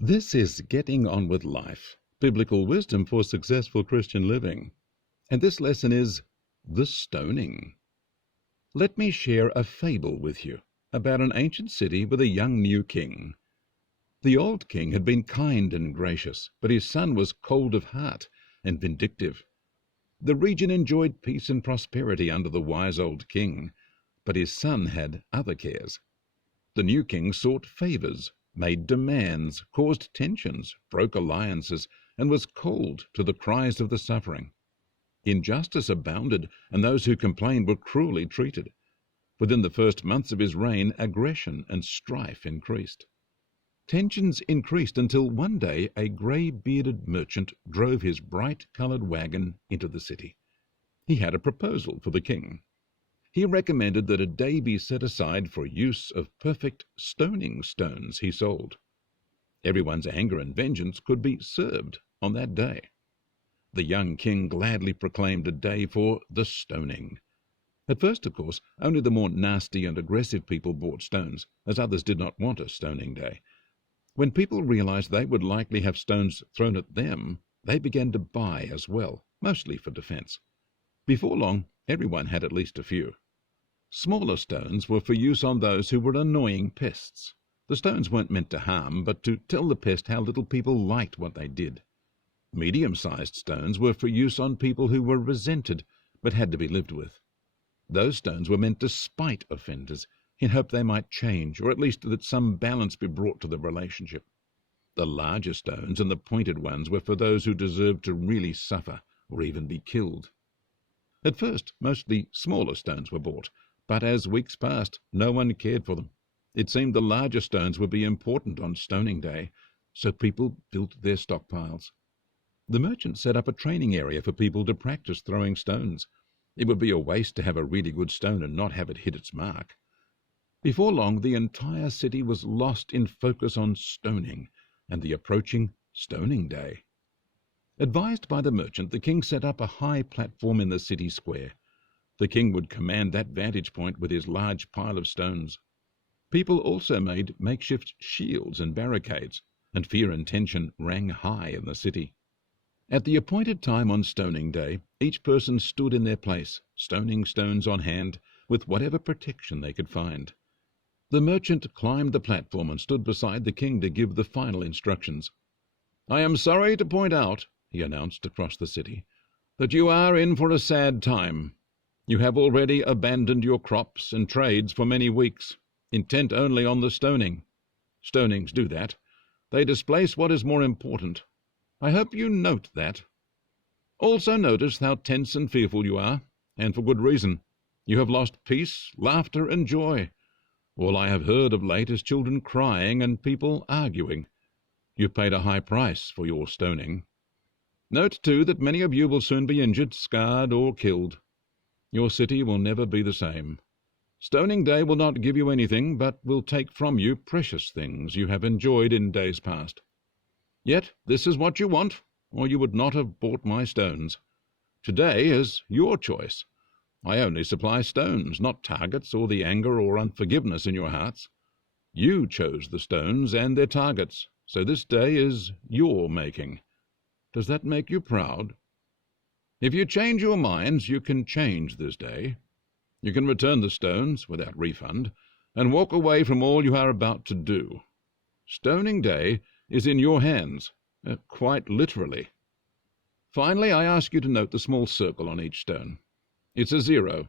This is Getting On With Life, Biblical Wisdom for Successful Christian Living. And this lesson is The Stoning. Let me share a fable with you about an ancient city with a young new king. The old king had been kind and gracious, but his son was cold of heart and vindictive. The region enjoyed peace and prosperity under the wise old king, but his son had other cares. The new king sought favours, made demands, caused tensions, broke alliances, and was cold to the cries of the suffering. Injustice abounded, and those who complained were cruelly treated. Within the first months of his reign, aggression and strife increased. Tensions increased until one day a grey-bearded merchant drove his bright-coloured wagon into the city. He had a proposal for the king. He recommended that a day be set aside for use of perfect stoning stones he sold. Everyone's anger and vengeance could be served on that day. The young king gladly proclaimed a day for the stoning. At first, of course, only the more nasty and aggressive people bought stones, as others did not want a stoning day. When people realized they would likely have stones thrown at them, they began to buy as well, mostly for defense. Before long, everyone had at least a few. Smaller stones were for use on those who were annoying pests. The stones weren't meant to harm, but to tell the pest how little people liked what they did. Medium-sized stones were for use on people who were resented, but had to be lived with. Those stones were meant to spite offenders, in hope they might change, or at least that some balance be brought to the relationship. The larger stones and the pointed ones were for those who deserved to really suffer, or even be killed. At first, mostly smaller stones were bought, but as weeks passed, no one cared for them. It seemed the larger stones would be important on stoning day, so people built their stockpiles. The merchant set up a training area for people to practice throwing stones. It would be a waste to have a really good stone and not have it hit its mark. Before long, the entire city was lost in focus on stoning and the approaching stoning day. Advised by the merchant, the king set up a high platform in the city square. The king would command that vantage point with his large pile of stones. People also made makeshift shields and barricades, and fear and tension rang high in the city. At the appointed time on stoning day, each person stood in their place, stoning stones on hand, with whatever protection they could find. The merchant climbed the platform and stood beside the king to give the final instructions. "I am sorry to point out," he announced across the city, "that you are in for a sad time. You have already abandoned your crops and trades for many weeks, intent only on the stoning. Stonings do that. They displace what is more important. I hope you note that. Also notice how tense and fearful you are, and for good reason. You have lost peace, laughter, and joy. All I have heard of late is children crying and people arguing. You paid a high price for your stoning. Note, too, that many of you will soon be injured, scarred, or killed. Your city will never be the same. Stoning day will not give you anything, but will take from you precious things you have enjoyed in days past. Yet this is what you want, or you would not have bought my stones. Today is your choice. I only supply stones, not targets or the anger or unforgiveness in your hearts. You chose the stones and their targets, so this day is your making. Does that make you proud? If you change your minds, you can change this day. You can return the stones without refund and walk away from all you are about to do. Stoning day is in your hands, quite literally. Finally, I ask you to note the small circle on each stone. It's a 0.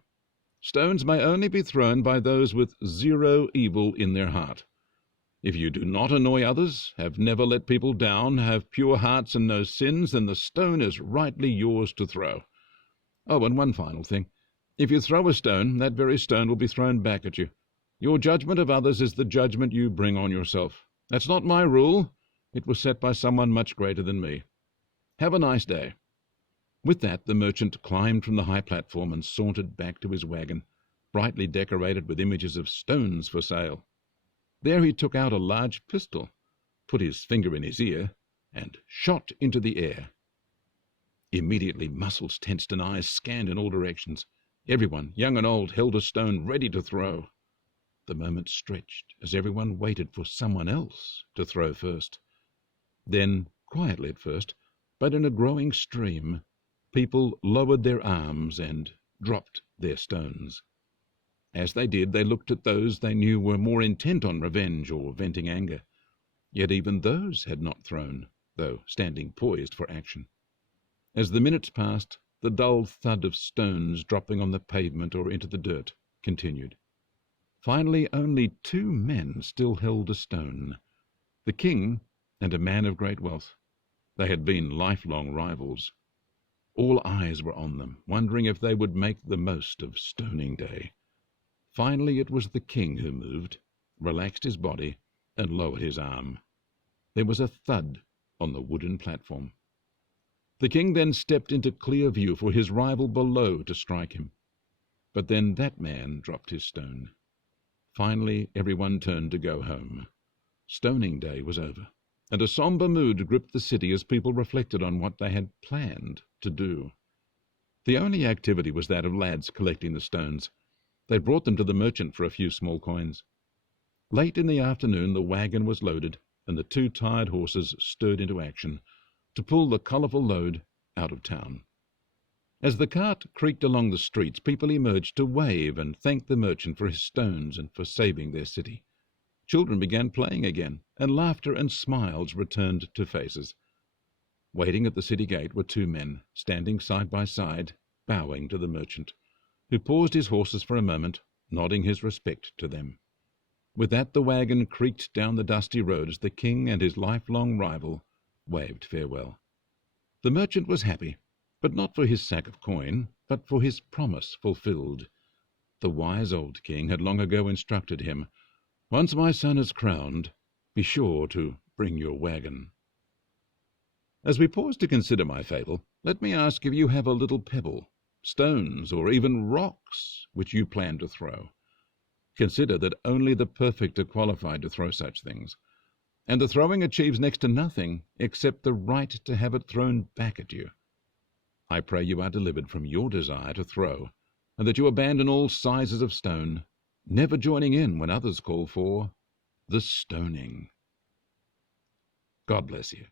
Stones may only be thrown by those with 0 evil in their heart. If you do not annoy others, have never let people down, have pure hearts and no sins, then the stone is rightly yours to throw. Oh, and one final thing. If you throw a stone, that very stone will be thrown back at you. Your judgment of others is the judgment you bring on yourself. That's not my rule. It was set by someone much greater than me. Have a nice day." With that, the merchant climbed from the high platform and sauntered back to his wagon, brightly decorated with images of stones for sale. There he took out a large pistol, put his finger in his ear, and shot into the air. Immediately muscles tensed and eyes scanned in all directions. Everyone, young and old, held a stone ready to throw. The moment stretched as everyone waited for someone else to throw first. Then, quietly at first, but in a growing stream, people lowered their arms and dropped their stones. As they did, they looked at those they knew were more intent on revenge or venting anger. Yet even those had not thrown, though standing poised for action. As the minutes passed, the dull thud of stones dropping on the pavement or into the dirt continued. Finally, only 2 men still held a stone, the king and a man of great wealth. They had been lifelong rivals. All eyes were on them, wondering if they would make the most of Stoning Day. Finally, it was the king who moved, relaxed his body, and lowered his arm. There was a thud on the wooden platform. The king then stepped into clear view for his rival below to strike him. But then that man dropped his stone. Finally, everyone turned to go home. Stoning Day was over, and a sombre mood gripped the city as people reflected on what they had planned to do. The only activity was that of lads collecting the stones. They brought them to the merchant for a few small coins. Late in the afternoon the wagon was loaded, and the 2 tired horses stirred into action to pull the colourful load out of town. As the cart creaked along the streets, people emerged to wave and thank the merchant for his stones and for saving their city. Children began playing again, and laughter and smiles returned to faces. Waiting at the city gate were 2 men, standing side by side, bowing to the merchant, who paused his horses for a moment, nodding his respect to them. With that the wagon creaked down the dusty road as the king and his lifelong rival waved farewell. The merchant was happy, but not for his sack of coin, but for his promise fulfilled. The wise old king had long ago instructed him, "Once my son is crowned, be sure to bring your wagon." As we pause to consider my fable, let me ask if you have a little pebble, stones, or even rocks which you plan to throw. Consider that only the perfect are qualified to throw such things, and the throwing achieves next to nothing except the right to have it thrown back at you. I pray you are delivered from your desire to throw, and that you abandon all sizes of stone, never joining in when others call for the stoning. God bless you.